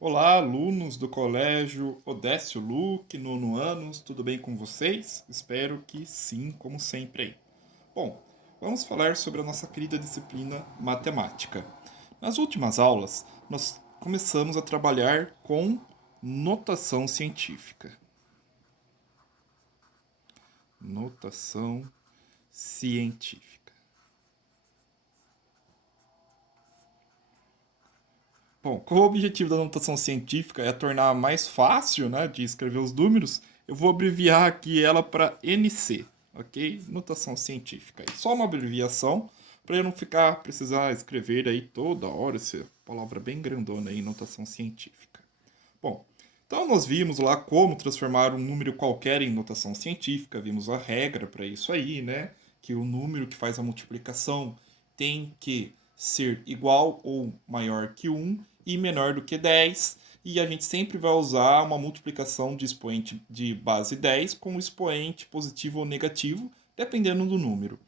Olá, alunos do Colégio Odécio Luque, nono anos, tudo bem com vocês? Espero que sim, como sempre aí. Bom, vamos falar sobre a nossa querida disciplina matemática. Nas últimas aulas, nós começamos a trabalhar com notação científica. Notação científica. Bom, como o objetivo da notação científica é tornar mais fácil, né, de escrever os números, eu vou abreviar aqui ela para NC, ok? Notação científica. É só uma abreviação para eu não ficar precisar escrever aí toda hora essa palavra bem grandona aí, notação científica. Bom, então nós vimos lá como transformar um número qualquer em notação científica, vimos a regra para isso aí, né? Que o número que faz a multiplicação tem que ser igual ou maior que um e menor do que 10. E a gente sempre vai usar uma multiplicação de expoente de base 10 com expoente positivo ou negativo, dependendo do número.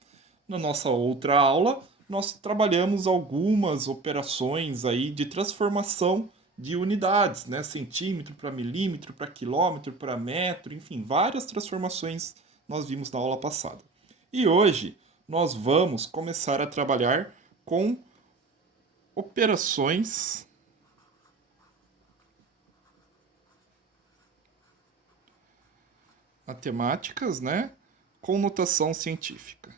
Na nossa outra aula, nós trabalhamos algumas operações aí de transformação de unidades, né? Centímetro para milímetro, para quilômetro, para metro, enfim, várias transformações nós vimos na aula passada. E hoje nós vamos começar a trabalhar com operações matemáticas, né? Com notação científica.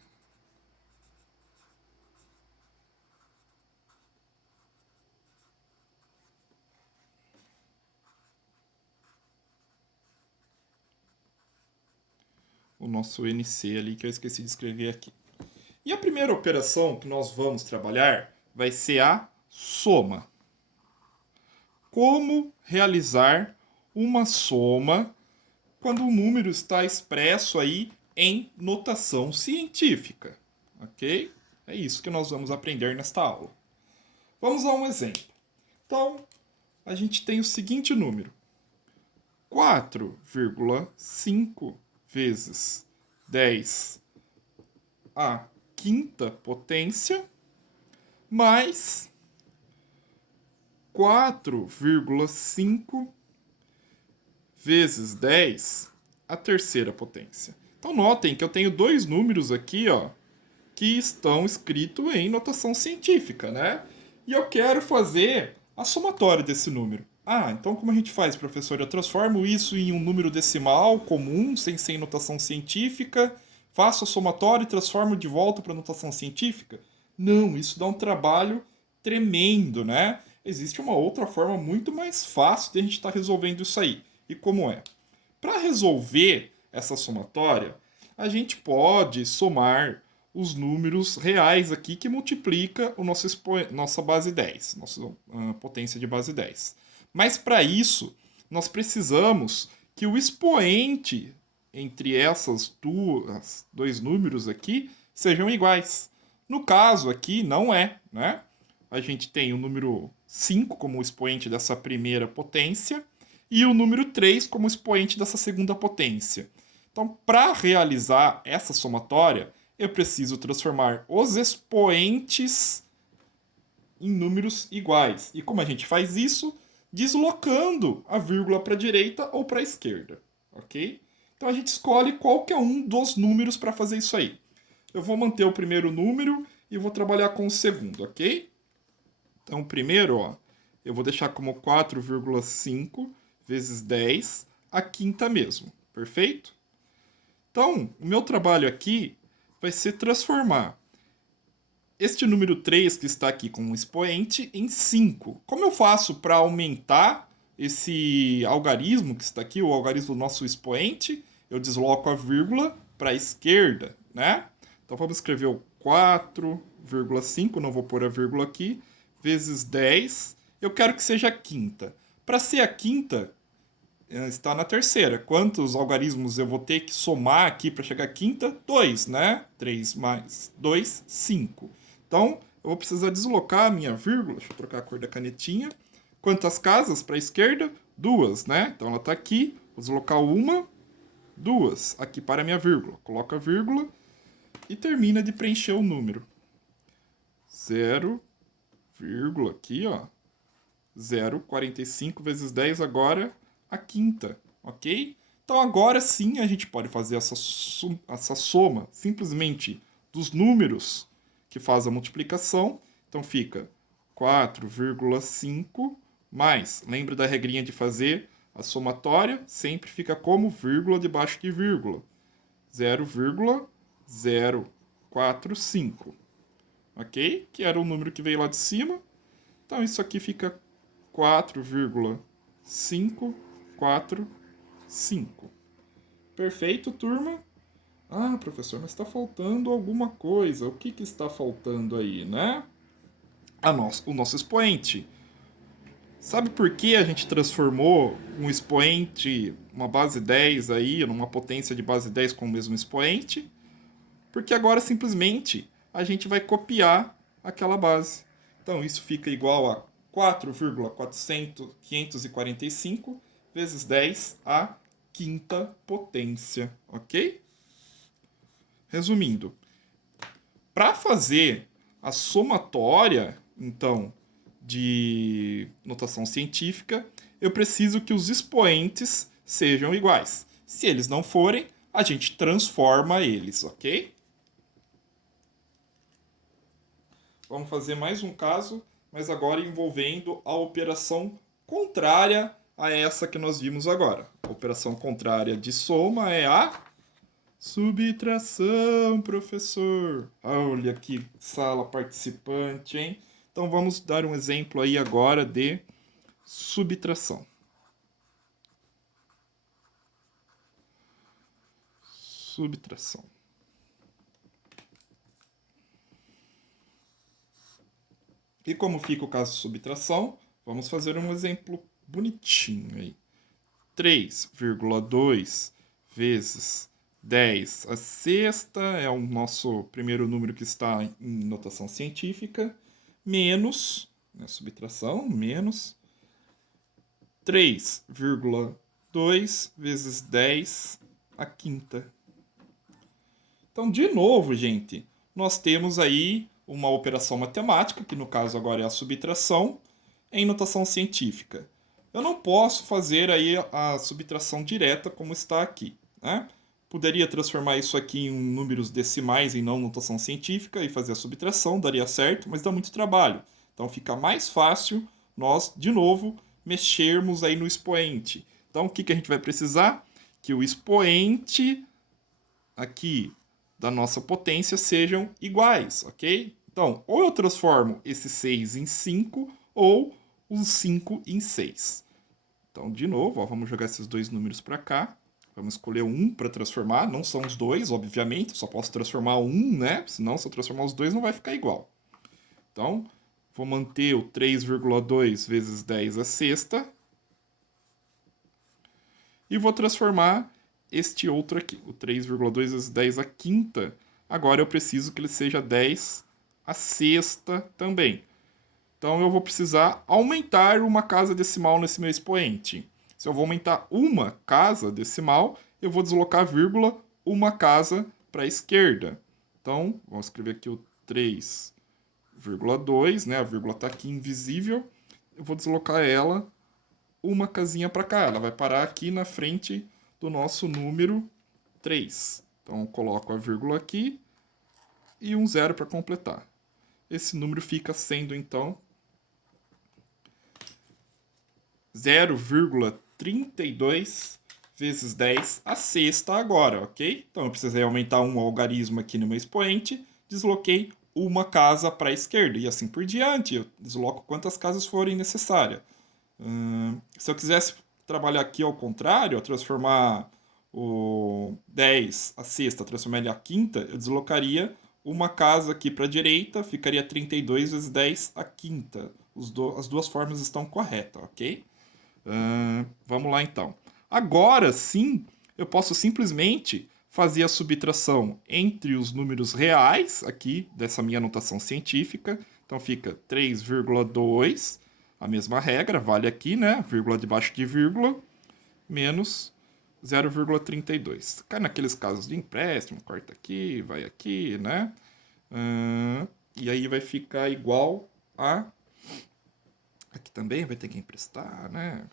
O nosso NC ali que eu esqueci de escrever aqui. E a primeira operação que nós vamos trabalhar vai ser a soma. Como realizar uma soma quando o número está expresso aí em notação científica, ok? É isso que nós vamos aprender nesta aula. Vamos a um exemplo. Então, a gente tem o seguinte número: 4,5 vezes 10 a quinta potência mais 4,5 vezes 10 a terceira potência. Então notem que eu tenho dois números aqui, ó, que estão escritos em notação científica, né? E eu quero fazer a somatória desse número. Ah, então como a gente faz, professor? Eu transformo isso em um número decimal comum, sem ser em notação científica, faço a somatória e transformo de volta para notação científica? Não, isso dá um trabalho tremendo, né? Existe uma outra forma muito mais fácil de a gente estar resolvendo isso aí. E como é? Para resolver essa somatória, a gente pode somar os números reais aqui que multiplica o nossa base 10, nossa potência de base 10. Mas para isso, nós precisamos que o expoente entre essas dois números aqui sejam iguais. No caso aqui, não é, né? A gente tem o número 5 como expoente dessa primeira potência e o número 3 como expoente dessa segunda potência. Então, para realizar essa somatória, eu preciso transformar os expoentes em números iguais. E como a gente faz isso? Deslocando a vírgula para a direita ou para a esquerda, ok? Então a gente escolhe qualquer um dos números para fazer isso aí. Eu vou manter o primeiro número e vou trabalhar com o segundo, ok? Então, o primeiro, ó, eu vou deixar como 4,5 vezes 10 a quinta mesmo, perfeito? Então, o meu trabalho aqui vai ser transformar este número 3 que está aqui com um expoente em 5. Como eu faço para aumentar esse algarismo que está aqui, o algarismo do nosso expoente? Eu desloco a vírgula para a esquerda, né? Então vamos escrever o 4,5, não vou pôr a vírgula aqui, vezes 10. Eu quero que seja a quinta. Para ser a quinta, está na terceira. Quantos algarismos eu vou ter que somar aqui para chegar à quinta? 2, né? 3 mais 2, 5. Então, eu vou precisar deslocar a minha vírgula. Deixa eu trocar a cor da canetinha. Quantas casas para a esquerda? 2, né? Então ela está aqui. Vou deslocar uma, 2. Aqui para a minha vírgula. Coloca a vírgula e termina de preencher o número. 0, vírgula aqui, ó. 0,45 vezes 10 agora a quinta, ok? Então agora sim a gente pode fazer essa soma simplesmente dos números que faz a multiplicação. Então fica 4,5 mais, lembra da regrinha de fazer a somatória? Sempre fica como vírgula debaixo de vírgula. 0,045, ok? Que era o número que veio lá de cima. Então isso aqui fica 4,545. Perfeito, turma? Ah, professor, mas está faltando alguma coisa. O que está faltando aí, né? O nosso expoente. Sabe por que a gente transformou um expoente, uma base 10 aí, numa potência de base 10 com o mesmo expoente? Porque agora simplesmente a gente vai copiar aquela base. Então isso fica igual a 4,545 vezes 10 à quinta potência, ok? Resumindo, para fazer a somatória, então, de notação científica, eu preciso que os expoentes sejam iguais. Se eles não forem, a gente transforma eles, ok? Vamos fazer mais um caso, mas agora envolvendo a operação contrária a essa que nós vimos agora. A operação contrária de soma é a subtração, professor. Olha que sala participante, hein? Então vamos dar um exemplo aí agora de subtração. Subtração. E como fica o caso de subtração? Vamos fazer um exemplo bonitinho aí. 3,2 vezes 10 a sexta é o nosso primeiro número que está em notação científica, menos, né, subtração, menos 3,2 vezes 10 a quinta. Então, de novo, gente, nós temos aí uma operação matemática, que no caso agora é a subtração, em notação científica. Eu não posso fazer aí a subtração direta como está aqui, né? Poderia transformar isso aqui em números decimais em não notação científica e fazer a subtração, daria certo, mas dá muito trabalho. Então fica mais fácil nós, de novo, mexermos aí no expoente. Então o que a gente vai precisar? Que o expoente aqui da nossa potência sejam iguais, ok? Então, ou eu transformo esse 6 em 5, ou os 5 em 6. Então, de novo, ó, vamos jogar esses dois números para cá. Vamos escolher um para transformar, não são os dois, obviamente, só posso transformar um, né? Senão, se eu transformar os dois, não vai ficar igual. Então, vou manter o 3,2 vezes 10 a sexta. E vou transformar este outro aqui, o 3,2 vezes 10 a quinta. Agora eu preciso que ele seja 10 a sexta também. Então eu vou precisar aumentar uma casa decimal nesse meu expoente. Se eu vou aumentar uma casa decimal, eu vou deslocar a vírgula uma casa para a esquerda. Então, vamos escrever aqui o 3,2, né? A vírgula está aqui invisível. Eu vou deslocar ela uma casinha para cá. Ela vai parar aqui na frente do nosso número 3. Então, eu coloco a vírgula aqui e um zero para completar. Esse número fica sendo, então, 0,32 vezes 10 a sexta agora, ok? Então, eu precisei aumentar um algarismo aqui no meu expoente, desloquei uma casa para a esquerda e assim por diante. Eu desloco quantas casas forem necessárias. Se eu quisesse trabalhar aqui ao contrário, transformar o 10 a sexta, transformar ele a quinta, eu deslocaria uma casa aqui para a direita, ficaria 32 vezes 10 a quinta. As duas formas estão corretas, ok? Vamos lá então. Agora sim, eu posso simplesmente fazer a subtração entre os números reais aqui dessa minha notação científica. Então fica 3,2, a mesma regra, vale aqui, né? Vírgula debaixo de vírgula, menos 0,32. Cai naqueles casos de empréstimo, corta aqui, vai aqui, né? E aí vai ficar igual a Aqui também vai ter que emprestar, né?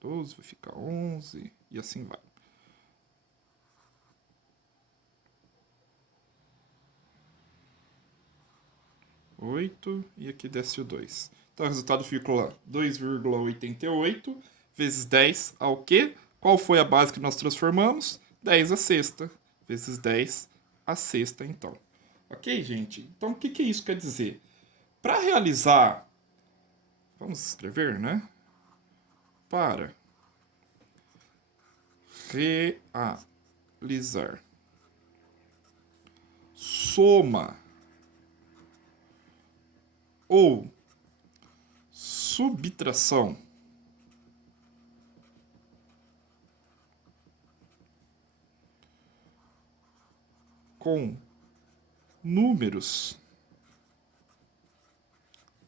12 vai ficar 11 e assim vai. Oito e aqui desce o 2. Então o resultado fica 2,88 vezes 10 ao quê? Qual foi a base que nós transformamos? 10 a sexta. Vezes 10 a sexta, então. Ok, gente? Então o que isso quer dizer? Para realizar. Vamos escrever, né? Para realizar soma ou subtração com números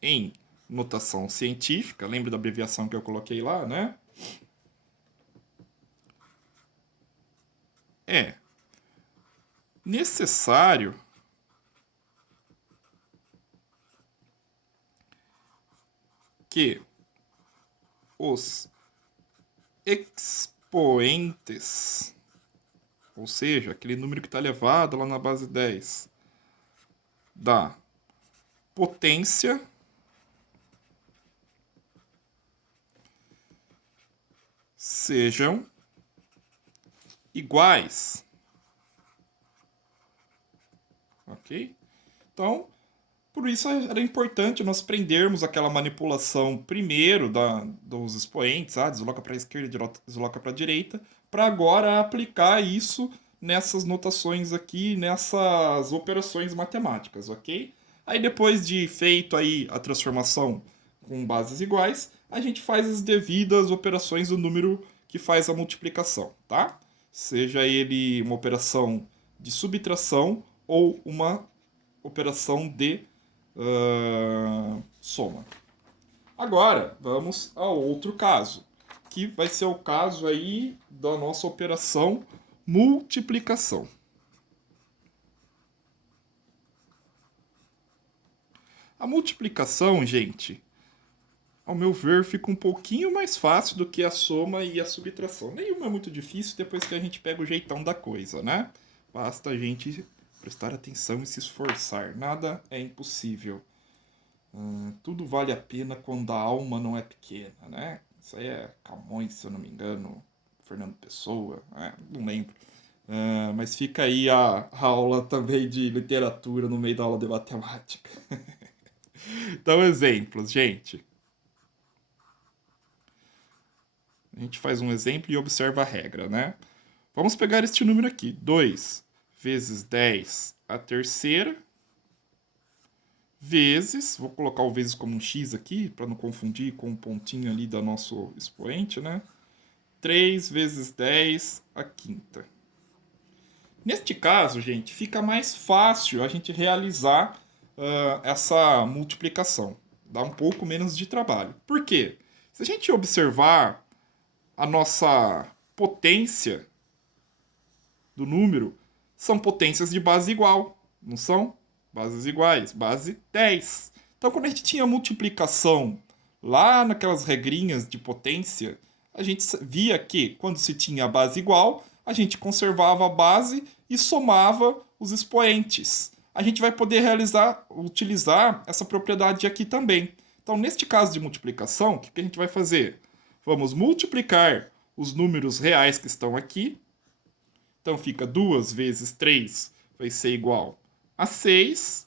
em notação científica, lembra da abreviação que eu coloquei lá, né? É necessário que os expoentes, ou seja, aquele número que está elevado lá na base 10, da potência sejam iguais. Ok? Então, por isso era importante nós prendermos aquela manipulação primeiro dos expoentes, desloca para a esquerda, desloca para a direita, para agora aplicar isso nessas notações aqui, nessas operações matemáticas, ok? Aí depois de feito aí a transformação com bases iguais, a gente faz as devidas operações do número que faz a multiplicação, tá? Seja ele uma operação de subtração ou uma operação de soma. Agora, vamos a outro caso, que vai ser o caso aí da nossa operação multiplicação. A multiplicação, gente, ao meu ver, fica um pouquinho mais fácil do que a soma e a subtração. Nenhuma é muito difícil depois que a gente pega o jeitão da coisa, né? Basta a gente prestar atenção e se esforçar. Nada é impossível. Tudo vale a pena quando a alma não é pequena, né? Isso aí é Camões, se eu não me engano, Fernando Pessoa, não lembro. Mas fica aí a aula também de literatura no meio da aula de matemática. Então, exemplos, gente. A gente faz um exemplo e observa a regra, né? Vamos pegar este número aqui: 2 vezes 10 a terceira, vezes, vou colocar o vezes como um x aqui, para não confundir com o pontinho ali do nosso expoente, né? 3 vezes 10 a quinta. Neste caso, gente, fica mais fácil a gente realizar essa multiplicação. Dá um pouco menos de trabalho. Por quê? Se a gente observar a nossa potência do número, são potências de base igual, não são? Bases iguais, base 10. Então, quando a gente tinha multiplicação lá naquelas regrinhas de potência, a gente via que quando se tinha a base igual, a gente conservava a base e somava os expoentes. A gente vai poder utilizar essa propriedade aqui também. Então, neste caso de multiplicação, o que a gente vai fazer? Vamos multiplicar os números reais que estão aqui. Então fica 2 vezes 3 vai ser igual a 6.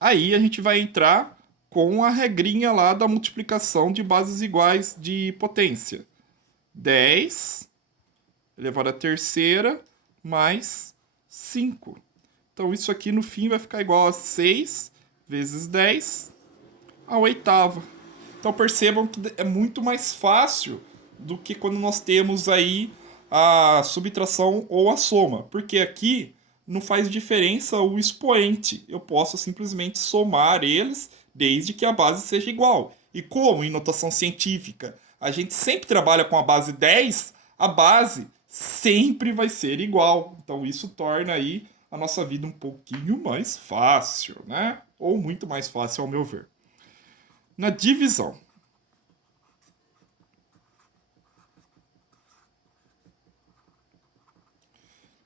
Aí a gente vai entrar com a regrinha lá da multiplicação de bases iguais de potência. 10 elevado à terceira mais 5. Então isso aqui no fim vai ficar igual a 6 vezes 10 a oitava. Então percebam que é muito mais fácil do que quando nós temos aí a subtração ou a soma, porque aqui não faz diferença o expoente. Eu posso simplesmente somar eles desde que a base seja igual. E como em notação científica a gente sempre trabalha com a base 10, a base sempre vai ser igual. Então isso torna aí a nossa vida um pouquinho mais fácil, né? ou muito mais fácil ao meu ver. Na divisão.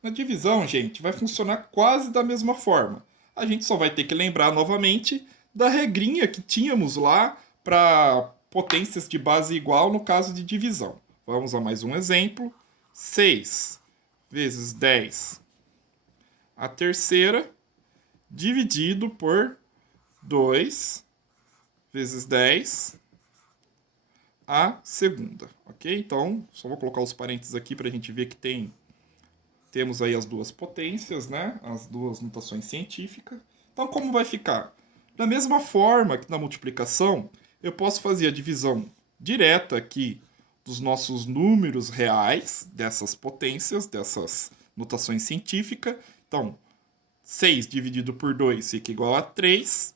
Na divisão, gente, vai funcionar quase da mesma forma. A gente só vai ter que lembrar novamente da regrinha que tínhamos lá para potências de base igual no caso de divisão. Vamos a mais um exemplo. 6 vezes 10 a terceira dividido por 2 vezes 10 a segunda, ok? Então, só vou colocar os parênteses aqui para a gente ver que temos aí as duas potências, né? As duas notações científicas. Então, como vai ficar? Da mesma forma que na multiplicação, eu posso fazer a divisão direta aqui dos nossos números reais, dessas potências, dessas notações científicas. Então, 6 dividido por 2 fica igual a 3.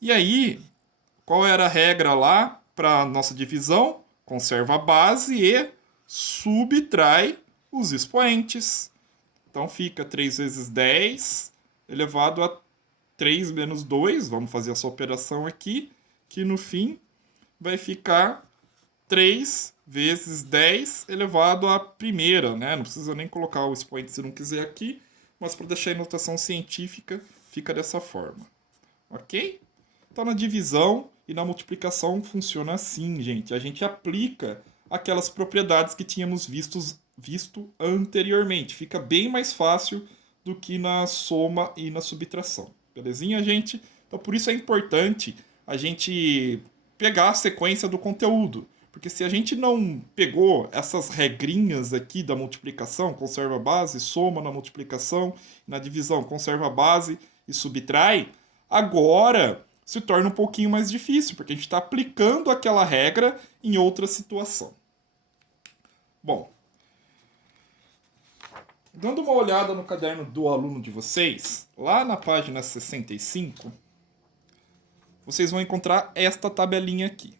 E aí, qual era a regra lá para a nossa divisão? Conserva a base e subtrai os expoentes. Então fica 3 vezes 10 elevado a 3 menos 2. Vamos fazer essa operação aqui, que no fim vai ficar 3 vezes 10 elevado à primeira, né? Não precisa nem colocar o expoente se não quiser aqui, mas para deixar em notação científica, fica dessa forma. Ok? Então na divisão e na multiplicação funciona assim, gente. A gente aplica aquelas propriedades que tínhamos visto anteriormente. Fica bem mais fácil do que na soma e na subtração. Belezinha, gente? Então por isso é importante a gente pegar a sequência do conteúdo. Porque se a gente não pegou essas regrinhas aqui da multiplicação, conserva a base, soma na multiplicação, na divisão, conserva a base e subtrai, agora se torna um pouquinho mais difícil, porque a gente está aplicando aquela regra em outra situação. Bom, dando uma olhada no caderno do aluno de vocês, lá na página 65, vocês vão encontrar esta tabelinha aqui.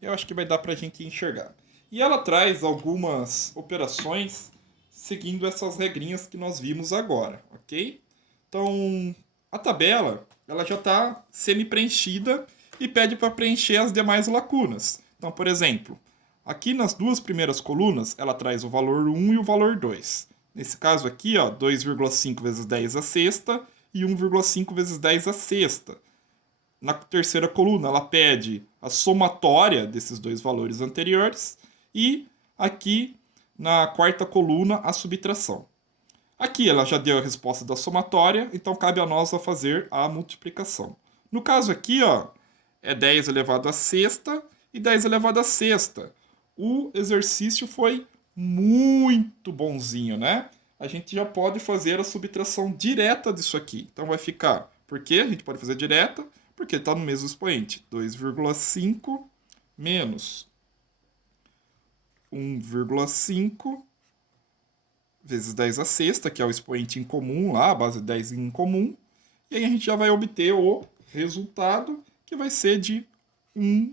Eu acho que vai dar para a gente enxergar. E ela traz algumas operações seguindo essas regrinhas que nós vimos agora, ok? Então, a tabela ela já está semi-preenchida e pede para preencher as demais lacunas. Então, por exemplo, aqui nas duas primeiras colunas, ela traz o valor 1 e o valor 2. Nesse caso aqui, 2,5 vezes 10 a sexta e 1,5 vezes 10 a sexta. Na terceira coluna, ela pede a somatória desses dois valores anteriores. E aqui, na quarta coluna, a subtração. Aqui ela já deu a resposta da somatória, então cabe a nós a fazer a multiplicação. No caso aqui, é 10 elevado a sexta e 10 elevado a sexta. O exercício foi muito bonzinho, né? A gente já pode fazer a subtração direta disso aqui. Então vai ficar, por que a gente pode fazer direta? Porque está no mesmo expoente. 2,5 menos 1,5 vezes 10 a sexta, que é o expoente em comum lá, a base 10 em comum. E aí a gente já vai obter o resultado, que vai ser de 1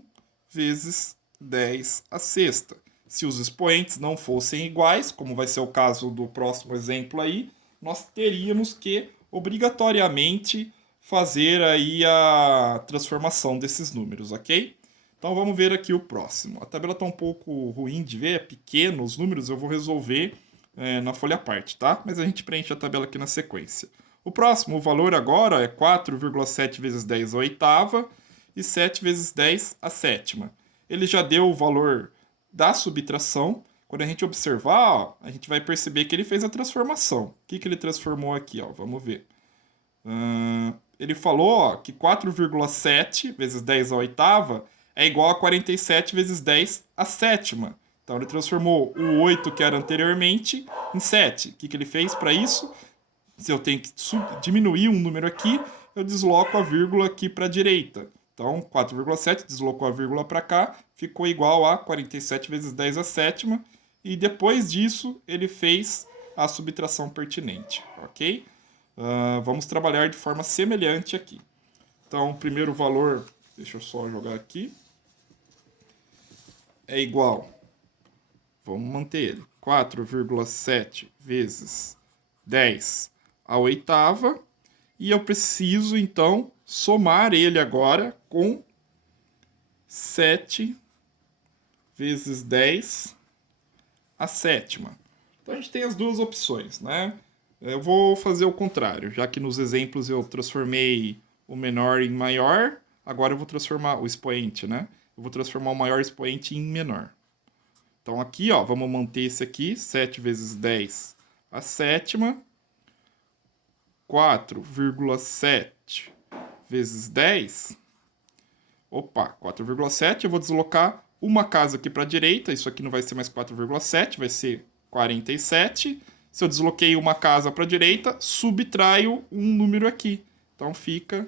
vezes 10 a sexta. Se os expoentes não fossem iguais, como vai ser o caso do próximo exemplo aí, nós teríamos que obrigatoriamente fazer aí a transformação desses números, ok? Então vamos ver aqui o próximo. A tabela está um pouco ruim de ver, é pequeno os números, eu vou resolver na folha à parte, tá? Mas a gente preenche a tabela aqui na sequência. O próximo, o valor agora é 4,7 vezes 10 a oitava e 7 vezes 10 a sétima. Ele já deu o valor da subtração. Quando a gente observar, a gente vai perceber que ele fez a transformação. O que ele transformou aqui? Vamos ver. Ele falou que 4,7 vezes 10 a oitava é igual a 47 vezes 10 a sétima. Então ele transformou o 8 que era anteriormente em 7. O que ele fez para isso? Se eu tenho que diminuir um número aqui, eu desloco a vírgula aqui para a direita. Então 4,7 deslocou a vírgula para cá, ficou igual a 47 vezes 10 a sétima. E depois disso ele fez a subtração pertinente, ok? Vamos trabalhar de forma semelhante aqui. Então, o primeiro valor, deixa eu só jogar aqui, é igual, vamos manter ele, 4,7 vezes 10 a oitava. E eu preciso, então, somar ele agora com 7 vezes 10 a sétima. Então a gente tem as duas opções, né? Eu vou fazer o contrário, já que nos exemplos eu transformei o menor em maior, agora eu vou transformar o expoente, né? Eu vou transformar o maior expoente em menor. Então aqui, ó, vamos manter esse aqui, 7 vezes 10 a sétima, 4,7 vezes 10. Opa, 4,7, eu vou deslocar uma casa aqui para a direita, isso aqui não vai ser mais 4,7, vai ser 47. Se eu desloquei uma casa para a direita, subtraio um número aqui. Então fica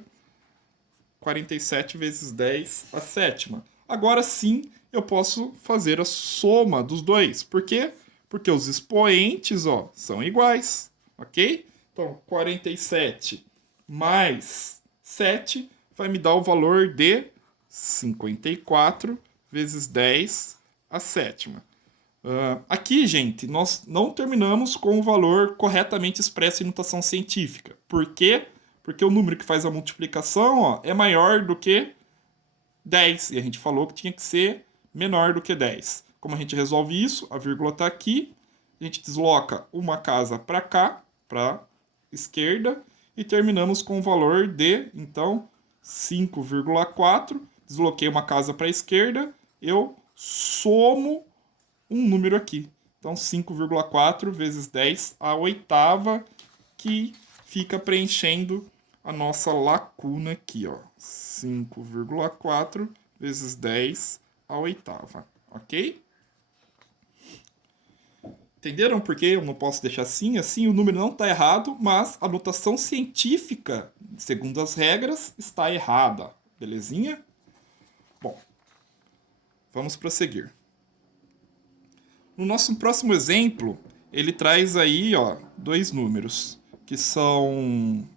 47 vezes 10 a sétima. Agora sim, eu posso fazer a soma dos dois. Por quê? Porque os expoentes, ó, são iguais, ok? Então, 47 mais 7 vai me dar o valor de 54 vezes 10 a sétima. Aqui, gente, nós não terminamos com o valor corretamente expresso em notação científica. Por quê? Porque o número que faz a multiplicação, ó, é maior do que 10. E a gente falou que tinha que ser menor do que 10. Como a gente resolve isso? A vírgula está aqui. A gente desloca uma casa para cá, para esquerda. E terminamos com o valor de, então, 5,4. Desloquei uma casa para a esquerda. Eu somo um número aqui. Então, 5,4 vezes 10 a oitava, que fica preenchendo a nossa lacuna aqui, ó. 5,4 vezes 10 a oitava, ok? Entenderam por que eu não posso deixar assim? Assim o número não está errado, mas a notação científica, segundo as regras, está errada. Belezinha? Bom, vamos prosseguir. No nosso próximo exemplo, ele traz aí, ó, dois números, que são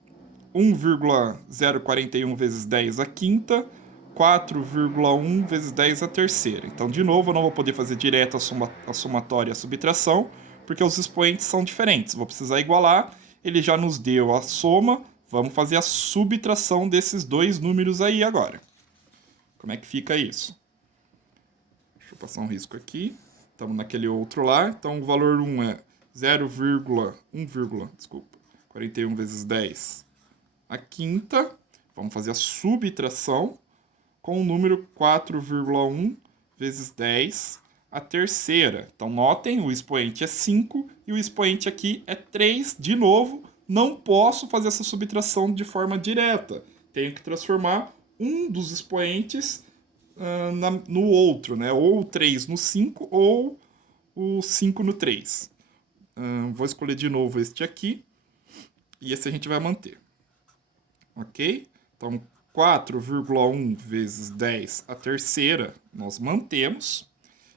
1,041 vezes 10 a quinta, 4,1 vezes 10 a terceira. Então, de novo, eu não vou poder fazer direto a somatória e a subtração, porque os expoentes são diferentes. Vou precisar igualar, ele já nos deu a soma, vamos fazer a subtração desses dois números aí agora. Como é que fica isso? Deixa eu passar um risco aqui. Estamos naquele outro lá. Então, o valor 1 é 41 vezes 10 a quinta. Vamos fazer a subtração com o número 4,1 vezes 10 a terceira. Então, notem, o expoente é 5 e o expoente aqui é 3. De novo, não posso fazer essa subtração de forma direta. Tenho que transformar um dos expoentes no outro, né? Ou o 3 no 5 ou o 5 no 3. Vou escolher de novo este aqui. E esse a gente vai manter. Ok? Então, 4,1 vezes 10 a terceira nós mantemos.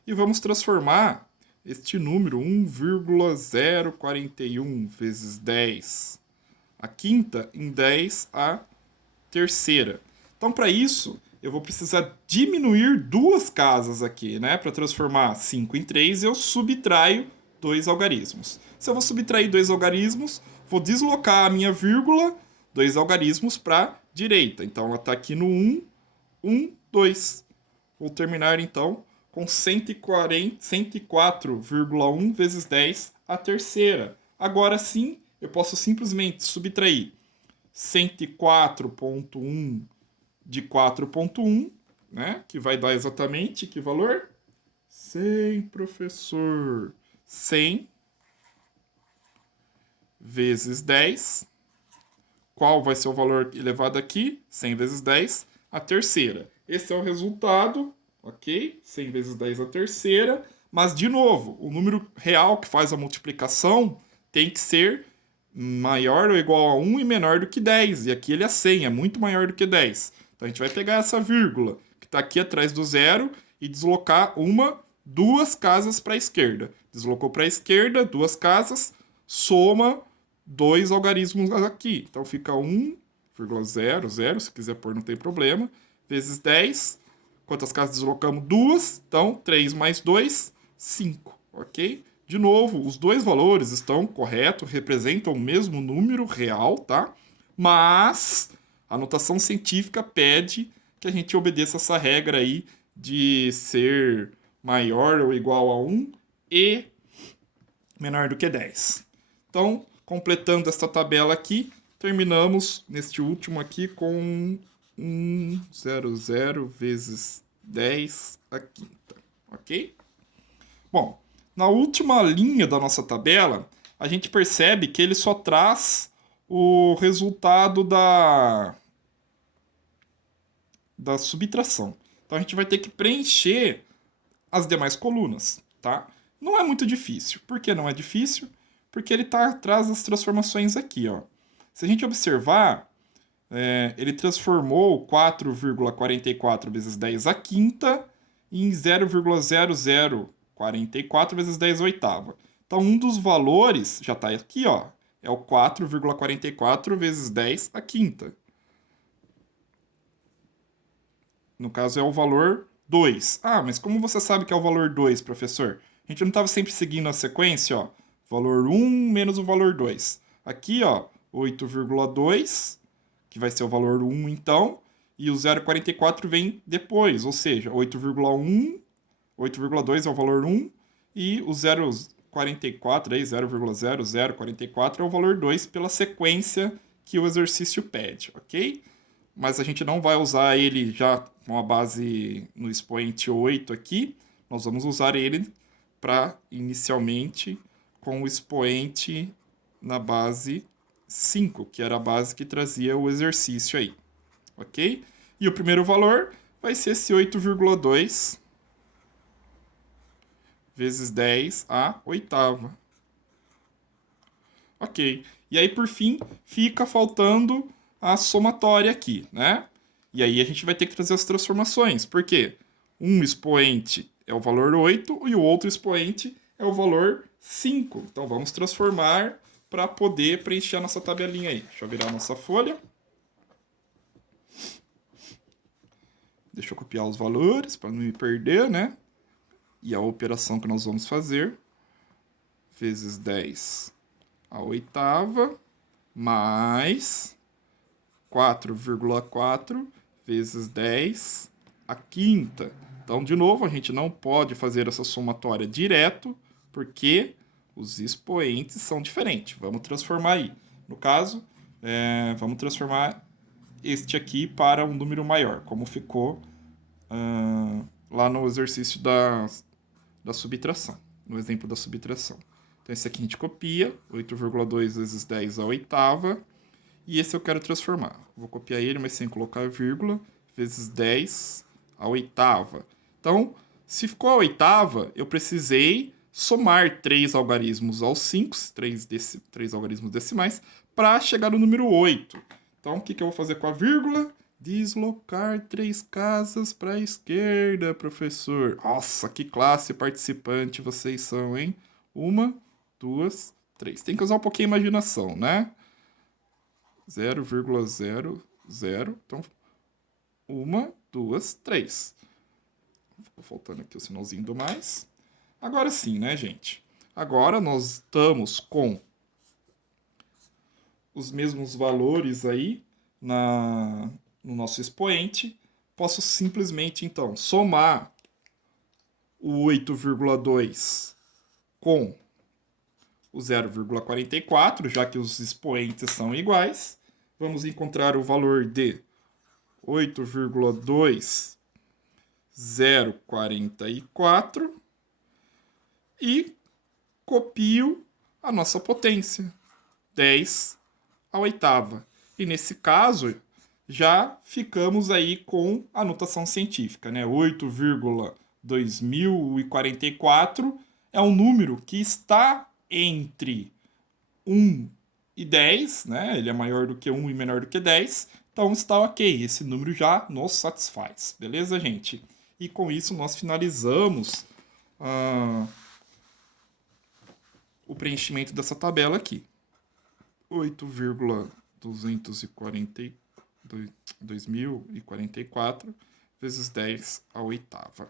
E vamos transformar este número 1,041 vezes 10 a quinta em 10 a terceira. Então, para isso, eu vou precisar diminuir duas casas aqui, né? Para transformar 5 em 3, eu subtraio dois algarismos. Se eu vou subtrair dois algarismos, vou deslocar a minha vírgula, dois algarismos, para a direita. Então, ela está aqui no 1, 1, 2. Vou terminar, então, com 104,1 vezes 10 a terceira. Agora sim, eu posso simplesmente subtrair 104,1 de 4,1, né? Que vai dar exatamente que valor? 100, professor. 100 vezes 10. Qual vai ser o valor elevado aqui? 100 vezes 10, a terceira. Esse é o resultado, ok? 100 vezes 10 a terceira. Mas, de novo, o número real que faz a multiplicação tem que ser maior ou igual a 1 e menor do que 10. E aqui ele é 100, é muito maior do que 10. Então a gente vai pegar essa vírgula que está aqui atrás do zero e deslocar duas casas para a esquerda. Deslocou para a esquerda, duas casas, soma dois algarismos aqui. Então fica 1,00, se quiser pôr não tem problema, vezes 10. Quantas casas deslocamos? Duas. Então 3 mais 2, 5. Ok? De novo, os dois valores estão corretos, representam o mesmo número real, tá? Mas a notação científica pede que a gente obedeça essa regra aí de ser maior ou igual a 1 e menor do que 10. Então, completando esta tabela aqui, terminamos neste último aqui com 1,00 vezes 10 a quinta, ok? Bom, na última linha da nossa tabela, a gente percebe que ele só traz o resultado da subtração. Então a gente vai ter que preencher as demais colunas, tá? Não é muito difícil. Por que não é difícil? Porque ele está atrás das transformações aqui, ó. Se a gente observar, ele transformou 4,44 vezes 10 a quinta em 0,0044 vezes 10 a oitava. Então, um dos valores já está aqui, ó, é o 4,44 vezes 10 a quinta. No caso, é o valor 2. Ah, mas como você sabe que é o valor 2, professor? A gente não estava sempre seguindo a sequência, ó. Valor 1 menos o valor 2. Aqui, ó, 8,2, que vai ser o valor 1, então. E o 0,44 vem depois, ou seja, 8,1, 8,2 é o valor 1. E o 0,44, aí, 0,0044 é o valor 2 pela sequência que o exercício pede, ok? Mas a gente não vai usar ele já com a base no expoente 8 aqui. Nós vamos usar ele para inicialmente com o expoente na base 5, que era a base que trazia o exercício aí, ok? E o primeiro valor vai ser esse 8,2 vezes 10 a oitava. Ok. E aí, por fim, fica faltando a somatória aqui, né? E aí a gente vai ter que trazer as transformações. Por quê? Um expoente é o valor 8 e o outro expoente é o valor 5. Então vamos transformar para poder preencher a nossa tabelinha aí. Deixa eu virar a nossa folha. Deixa eu copiar os valores para não me perder, né? E a operação que nós vamos fazer, vezes 10 a oitava, mais 4,4 vezes 10 a quinta. Então, de novo, a gente não pode fazer essa somatória direto, porque os expoentes são diferentes. Vamos transformar aí. No caso, vamos transformar este aqui para um número maior, como ficou lá no exercício da subtração, no exemplo da subtração. Então, esse aqui a gente copia, 8,2 vezes 10 a oitava, e esse eu quero transformar. Vou copiar ele, mas sem colocar vírgula, vezes 10 a oitava. Então, se ficou a oitava, eu precisei somar 3 algarismos aos 5, 3 algarismos decimais, para chegar no número 8. Então, o que eu vou fazer com a vírgula? Deslocar 3 casas para a esquerda, professor. Nossa, que classe participante vocês são, hein? 1, 2, 3. Tem que usar um pouquinho a imaginação, né? 0,00. Então, 1, 2, 3. Ficou faltando aqui o sinalzinho do mais. Agora sim, né, gente? Agora nós estamos com os mesmos valores aí no nosso expoente. Posso simplesmente, então, somar o 8,2 com o 0,44, já que os expoentes são iguais. Vamos encontrar o valor de 8,2044 e copio a nossa potência, 10 a oitava. E nesse caso, já ficamos aí com a notação científica, né? 8,2044 é um número que está entre 1 e 10, né? Ele é maior do que 1 e menor do que 10. Então está ok, esse número já nos satisfaz, beleza, gente? E com isso nós finalizamos o preenchimento dessa tabela aqui. 8,2044 vezes 10 a oitava.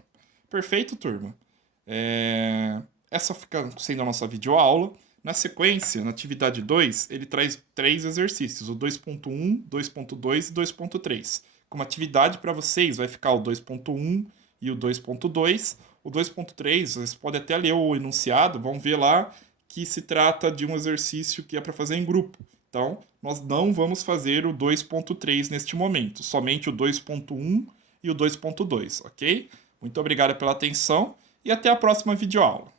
Perfeito, turma? Essa fica sendo a nossa videoaula. Na sequência, na atividade 2, ele traz 3 exercícios, o 2.1, 2.2 e 2.3. Como atividade para vocês, vai ficar o 2.1 e o 2.2. O 2.3, vocês podem até ler o enunciado, vão ver lá que se trata de um exercício que é para fazer em grupo. Então, nós não vamos fazer o 2.3 neste momento, somente o 2.1 e o 2.2, ok? Muito obrigado pela atenção e até a próxima videoaula.